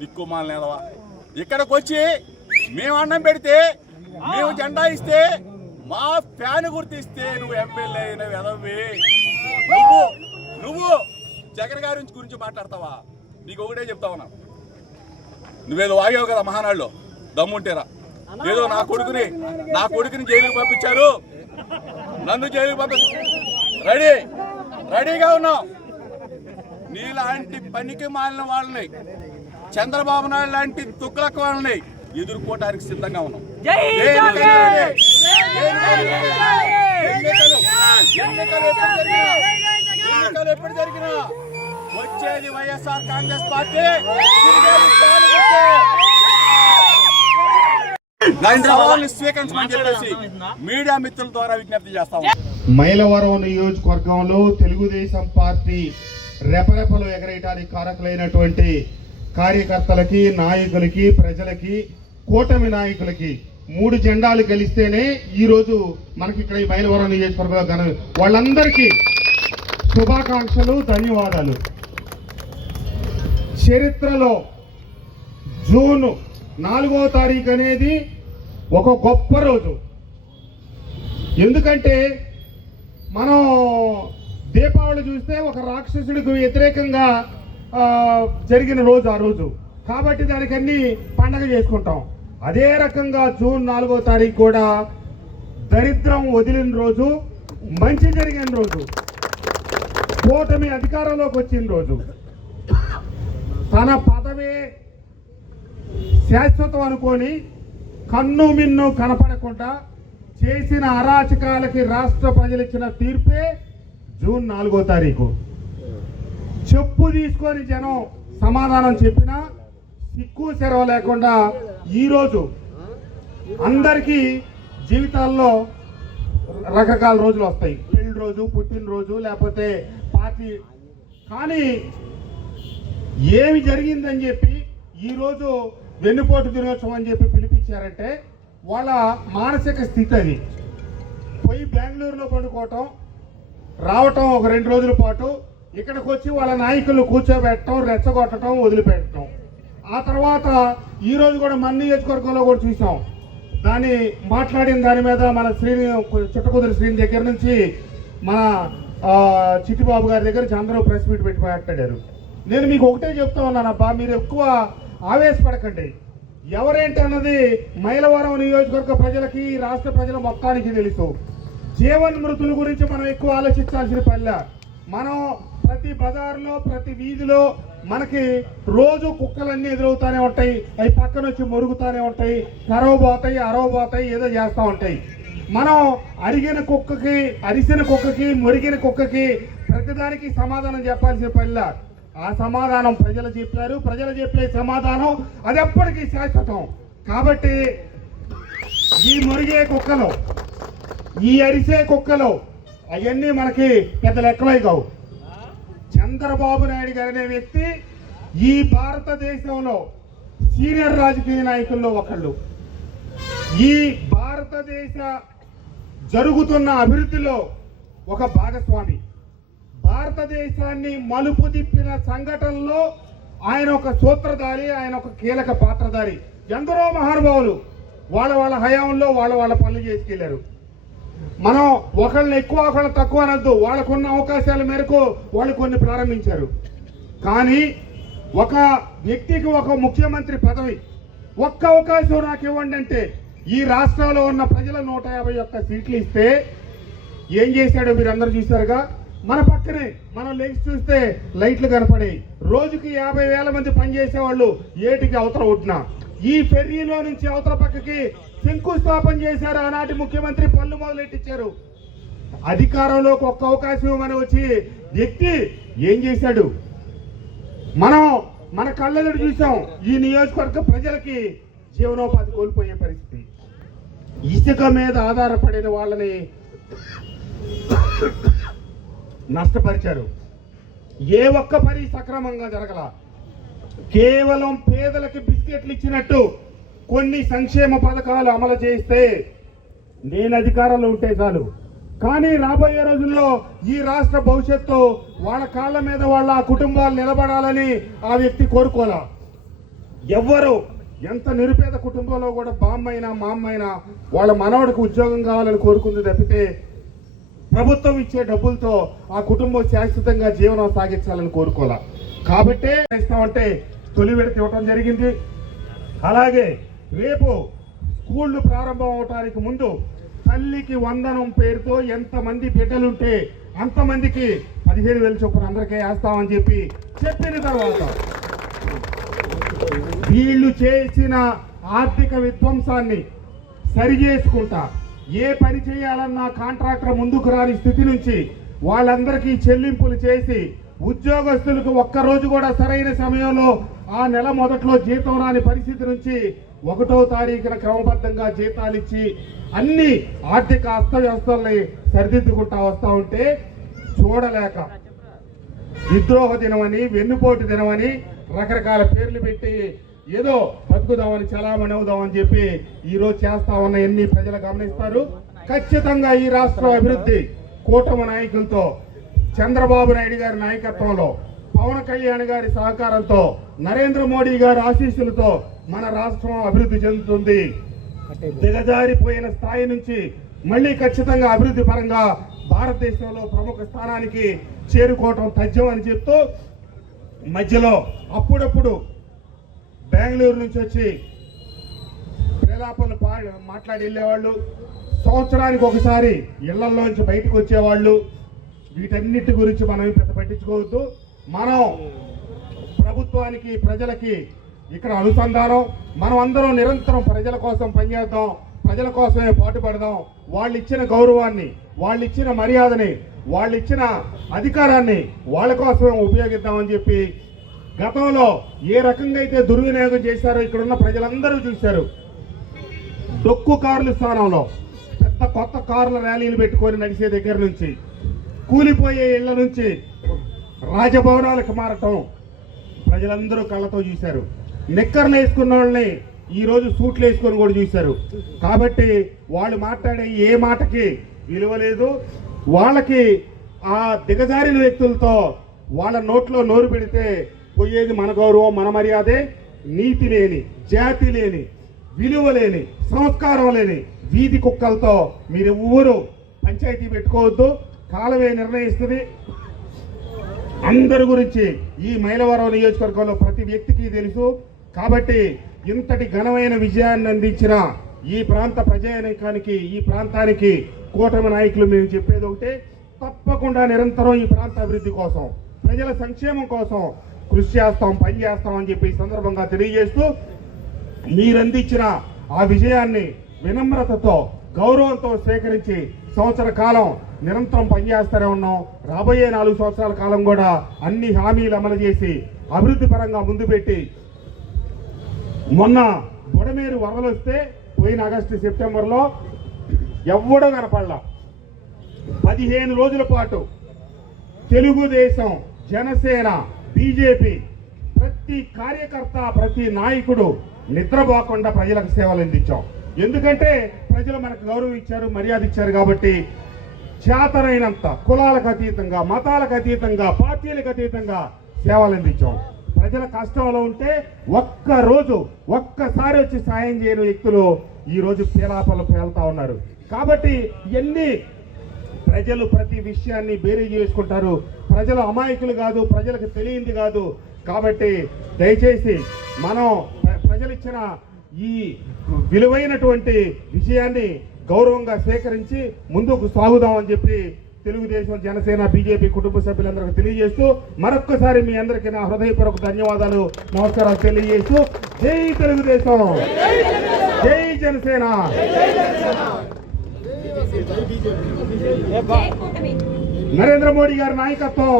దిక్కుమాల నేదవా ఇక్కడికి వచ్చి మేము అన్నం పెడితే మేము జెండా ఇస్తే మా ఫ్యాన్ గుర్తిస్తే నువ్వు ఎమ్మెల్యే అయిన ఎదవి నువ్వు నువ్వు జగన్ గారి గురించి మాట్లాడతావా? నీకు ఒకటే చెప్తా ఉన్నా. నువ్వేదో వాగావు కదా మహానాడులో? దమ్ముంటేరా. ఏదో నా కొడుకుని నా కొడుకుని జైలుకి పంపించారు. నన్ను జైలుకి పంపి రెడీ రెడీగా ఉన్నావు. నీలాంటి పనికి మాలిన వాళ్ళని చంద్రబాబు నాయుడు లాంటి తుక్కులక్క వాళ్ళని ఎదుర్కోవడానికి సిద్ధంగా ఉన్నాం. ఎన్నికలు ఎప్పుడు జరిగినా వచ్చేది వైఎస్ఆర్ కాంగ్రెస్ పార్టీ స్వీకరించమని చెప్పేసి మీడియా మిత్రుల ద్వారా విజ్ఞప్తి చేస్తాం మైలవరం నియోజకవర్గంలో తెలుగుదేశం పార్టీ రెపరెపలు ఎగరేయడానికి కారకులైనటువంటి కార్యకర్తలకి నాయకులకి ప్రజలకి కూటమి నాయకులకి మూడు జెండాలు గెలిస్తేనే ఈరోజు మనకి ఇక్కడ ఈ మైలవరం నియోజకవర్గంలో ఘన వాళ్ళందరికీ శుభాకాంక్షలు ధన్యవాదాలు. చరిత్రలో జూన్ నాలుగో తారీఖు అనేది ఒక గొప్ప రోజు. ఎందుకంటే మనం దీపావళి చూస్తే ఒక రాక్షసుడికి వ్యతిరేకంగా జరిగిన రోజు ఆ రోజు. కాబట్టి దానికి అన్ని పండగ చేసుకుంటాం. అదే రకంగా జూన్ నాలుగో తారీఖు కూడా దరిద్రం వదిలిన రోజు మంచి జరిగిన రోజు. కూటమి అధికారంలోకి వచ్చిన రోజు. తన పదవే శాశ్వతం అనుకొని కన్ను మిన్ను కనపడకుండా చేసిన అరాచకాలకి రాష్ట్ర ప్రజలు ఇచ్చిన తీర్పే జూన్ నాలుగో తారీఖు. చెప్పు తీసుకొని జనం సమాధానం చెప్పినా సిక్కు సెరవ లేకుండా ఈరోజు అందరికీ జీవితాల్లో రకరకాల రోజులు వస్తాయి. పెళ్ళి రోజు పుట్టినరోజు లేకపోతే పార్టీ. కానీ ఏమి జరిగిందని చెప్పి ఈరోజు వెన్నుపోటు దినోత్సవం అని చెప్పి పిలిపించారంటే వాళ్ళ మానసిక స్థితి అది. పోయి బెంగళూరులో పండుకోవటం రావటం ఒక రెండు రోజుల పాటు ఇక్కడికి వచ్చి వాళ్ళ నాయకులు కూర్చోబెట్టడం రెచ్చగొట్టడం వదిలిపెట్టడం. ఆ తర్వాత ఈరోజు కూడా మన నియోజకవర్గంలో కూడా చూసాం. దాన్ని మాట్లాడిన దాని మీద మన శ్రీని చుట్టకుదురు శ్రీని దగ్గర నుంచి మన చిట్టిబాబు గారి దగ్గర నుంచి అందరూ ప్రెస్ మీట్ పెట్టి మాట్లాడారు. నేను మీకు ఒకటే చెప్తా ఉన్నానబ్బా మీరు ఎక్కువ ఆవేశపడకండి. ఎవరేంటి అన్నది మైలవరం నియోజకవర్గ ప్రజలకి రాష్ట్ర ప్రజల మొత్తానికి తెలుసు. జీవన్ మృతుల గురించి మనం ఎక్కువ ఆలోచించాల్సిన పల్లె మనం ప్రతి బజార్లో ప్రతి వీధిలో మనకి రోజు కుక్కలన్నీ ఎదురవుతానే ఉంటాయి. అవి పక్కన వచ్చి మొరుగుతానే ఉంటాయి. కరవబోతాయి అరవబోతాయి ఏదో చేస్తూ ఉంటాయి. మనం అరిగిన కుక్కకి అరిసిన కుక్కకి మురిగిన కుక్కకి ప్రతిదానికి సమాధానం చెప్పాల్సిన పల్లె ఆ సమాధానం ప్రజలు చెప్పారు. ప్రజలు చెప్పే సమాధానం అది ఎప్పటికీ శాశ్వతం. కాబట్టి ఈ మురిగే కుక్కలు ఈ అరిసే కుక్కలు అవన్నీ మనకి పెద్ద లెక్కలై కావు. చంద్రబాబు నాయుడు గారు అనే వ్యక్తి ఈ భారతదేశంలో సీనియర్ రాజకీయ నాయకుల్లో ఒకళ్ళు. ఈ భారతదేశ జరుగుతున్న అభివృద్ధిలో ఒక భాగస్వామి. భారతదేశాన్ని మలుపు తిప్పిన సంఘటనలో ఆయన ఒక సూత్రధారి ఆయన ఒక కీలక పాత్రధారి. ఎందరో మహానుభావులు వాళ్ళ వాళ్ళ హయాంలో వాళ్ళ వాళ్ళ పనులు చేసుకెళ్ళారు. మనం ఒకళ్ళని ఎక్కువ ఒకళ్ళు తక్కువ అనద్దు. వాళ్ళకున్న అవకాశాల మేరకు వాళ్ళు కొన్ని ప్రారంభించారు. కానీ ఒక వ్యక్తికి ఒక ముఖ్యమంత్రి పదవి ఒక్క అవకాశం నాకు ఇవ్వండి అంటే ఈ రాష్ట్రంలో ఉన్న ప్రజల నూట యాభై ఒక్క సీట్లు ఇస్తే ఏం చేశాడో మీరు అందరు చూశారుగా? మన పక్కనే మనం లెగ్స్ చూస్తే లైట్లు కనపడాయి. రోజుకి యాభై వేల మంది పనిచేసేవాళ్ళు ఏటికి అవతల ఉంటున్నా ఈ ఫెర్రీలో నుంచి అవతల పక్కకి శంకుస్థాపన చేశారు. ఆనాటి ముఖ్యమంత్రి పనులు మొదలెట్టించారు. అధికారంలోకి ఒక్క అవకాశం ఇవ్వమని వచ్చి వ్యక్తి ఏం చేశాడు? మనం మన కళ్ళెదురు చూసాం. ఈ నియోజకవర్గ ప్రజలకి జీవనోపాధి కోల్పోయే పరిస్థితి. ఇసుక మీద ఆధారపడిన వాళ్ళని నష్టపరిచారు. ఏ ఒక్క పని సక్రమంగా జరగల. కేవలం పేదలకి బిస్కెట్లు ఇచ్చినట్టు కొన్ని సంక్షేమ పథకాలు అమలు చేస్తే నేను అధికారంలో ఉంటే చాలు. కానీ రాబోయే రోజుల్లో ఈ రాష్ట్ర భవిష్యత్తు వాళ్ళ కాళ్ళ మీద వాళ్ళ కుటుంబాలు నిలబడాలని ఆ వ్యక్తి కోరుకోలా ఎవ్వరు ఎంత నిరుపేద కుటుంబంలో కూడా బామ్మైనా మామ్మైనా వాళ్ళ మనవడికి ఉద్యోగం కావాలని కోరుకుంది తప్పితే ప్రభుత్వం ఇచ్చే డబ్బులతో ఆ కుటుంబం శాశ్వతంగా జీవనం సాగించాలని కోరుకోవాలా? కాబట్టే ఇస్తామంటే తొలి విడత ఇవ్వటం జరిగింది. అలాగే రేపు స్కూళ్ళు ప్రారంభం అవటానికి ముందు తల్లికి వందనం పేరుతో ఎంతమంది బిడ్డలుంటే అంతమందికి పదిహేను వేలు చొప్పున అందరికీ వేస్తామని చెప్పి చెప్పిన తర్వాత వీళ్ళు చేసిన ఆర్థిక విధ్వంసాన్ని సరి చేసుకుంటా ఏ పని చేయాలన్నా కాంట్రాక్టర్ ముందుకు రాని స్థితి నుంచి వాళ్ళందరికీ చెల్లింపులు చేసి ఉద్యోగస్తులకు ఒక్కరోజు కూడా సరైన సమయంలో ఆ నెల మొదట్లో జీతం రాని పరిస్థితి నుంచి ఒకటో తారీఖున క్రమబద్ధంగా జీతాలు ఇచ్చి అన్ని ఆర్థిక అస్తవ్యవస్థల్ని సరిదిద్దుకుంటా వస్తా ఉంటే చూడలేక విద్రోహ దినమని వెన్నుపోటు దినమని రకరకాల పేర్లు పెట్టి ఏదో బతుకుదామని చలామణి అవుదామని చెప్పి ఈ రోజు చేస్తా ఉన్న ఎన్ని ప్రజలు గమనిస్తారు. ఖచ్చితంగా ఈ రాష్ట్ర అభివృద్ధి కూటమి నాయకులతో చంద్రబాబు నాయుడు గారి నాయకత్వంలో పవన్ కళ్యాణ్ గారి సహకారంతో నరేంద్ర మోడీ గారి ఆశీస్సులతో మన రాష్ట్రం అభివృద్ధి చెందుతుంది. దిగజారిపోయిన స్థాయి నుంచి మళ్ళీ ఖచ్చితంగా అభివృద్ధి పరంగా భారతదేశంలో ప్రముఖ స్థానానికి చేరుకోవటం తథ్యం అని చెప్తూ మధ్యలో అప్పుడప్పుడు బెంగళూరు నుంచి వచ్చి ప్రేలాపనలు పా మాట్లాడి వెళ్ళేవాళ్ళు. సంవత్సరానికి ఒకసారి ఇళ్ళలోంచి బయటకు వచ్చేవాళ్ళు. వీటన్నిటి గురించి మనం పెద్ద పట్టించుకోవద్దు. మనం ప్రభుత్వానికి ప్రజలకి ఇక్కడ అనుసంధానం మనం అందరం నిరంతరం ప్రజల కోసం పనిచేద్దాం ప్రజల కోసమే పాటుపడదాం. వాళ్ళు ఇచ్చిన గౌరవాన్ని వాళ్ళు ఇచ్చిన మర్యాదని వాళ్ళు ఇచ్చిన అధికారాన్ని వాళ్ళ కోసమే ఉపయోగిద్దామని చెప్పి గతంలో ఏ రకంగా అయితే దుర్వినియోగం చేశారో ఇక్కడ ఉన్న ప్రజలందరూ చూశారు. డొక్కు కార్ల స్థానంలో పెద్ద కొత్త కార్ల ర్యాలీలు పెట్టుకొని నడిచే దగ్గర నుంచి కూలిపోయే ఇళ్ళ నుంచి రాజభవనాలకు మారటం ప్రజలందరూ కళ్ళతో చూశారు. నిక్కర్లు వేసుకున్న వాళ్ళని ఈరోజు సూట్లు వేసుకొని కూడా చూశారు. కాబట్టి వాళ్ళు మాట్లాడే ఏ మాటకి విలువ లేదు. వాళ్ళకి ఆ దిగజారిన వ్యక్తులతో వాళ్ళ నోట్లో నోరు పెడితే పోయేది మన గౌరవం మన మర్యాదే. నీతి లేని జాతి లేని విలువ లేని సంస్కారం లేని వీధి కుక్కలతో మీరు ఊరు పంచాయతీ పెట్టుకోవద్దు. కాలమే నిర్ణయిస్తుంది. అందరి గురించి ఈ మైలవరం నియోజకవర్గంలో ప్రతి వ్యక్తికి తెలుసు. కాబట్టి ఇంతటి ఘనమైన విజయాన్ని అందించిన ఈ ప్రాంత ప్రజానీకానికి ఈ ప్రాంతానికి కూటమి నాయకులు మేము చెప్పేది ఒకటే తప్పకుండా నిరంతరం ఈ ప్రాంత అభివృద్ధి కోసం ప్రజల సంక్షేమం కోసం కృషి చేస్తాం పని చేస్తాం అని చెప్పి సందర్భంగా తెలియజేస్తూ మీరందించిన ఆ విజయాన్ని వినమ్రతతో గౌరవంతో స్వీకరించి సంవత్సర కాలం నిరంతరం పనిచేస్తూనే ఉన్నాం. రాబోయే నాలుగు సంవత్సరాల కాలం కూడా అన్ని హామీలు అమలు చేసి అభివృద్ధి పరంగా ముందు పెట్టి మొన్న బుడమేరు వరదలు వస్తే పోయిన ఆగస్టు సెప్టెంబర్లో ఎవ్వడో కనపడలా. పదిహేను రోజుల పాటు తెలుగుదేశం జనసేన బీజేపీ ప్రతి కార్యకర్త ప్రతి నాయకుడు నిద్రపోకుండా ప్రజలకు సేవలు అందించాం. ఎందుకంటే ప్రజలు మనకు గౌరవం ఇచ్చారు మర్యాద ఇచ్చారు కాబట్టి చేతనైనంత కులాలకు అతీతంగా మతాలకు అతీతంగా పార్టీలకు అతీతంగా సేవలు అందించాం. ప్రజల కష్టంలో ఉంటే ఒక్క రోజు ఒక్కసారి వచ్చి సాయం చేయని వ్యక్తులు ఈరోజు పేలాపలు పేలుతా ఉన్నారు. కాబట్టి ఎన్ని ప్రజలు ప్రతి విషయాన్ని బేరీ చేసుకుంటారు ప్రజలు అమాయకులు కాదు ప్రజలకు తెలియంది కాదు. కాబట్టి దయచేసి మనం ప్ర- ప్రజలు ఇచ్చిన ఈ విలువైనటువంటి విషయాన్ని గౌరవంగా స్వీకరించి ముందుకు సాగుదామని చెప్పి తెలుగుదేశం జనసేన బీజేపీ కుటుంబ సభ్యులందరికీ తెలియజేస్తూ మరొక్కసారి మీ అందరికీ నా హృదయపూర్వక ధన్యవాదాలు నమస్కారాలు తెలియజేస్తూ జై తెలుగుదేశం జై జనసేన. నరేంద్ర మోడీ గారి నాయకత్వం.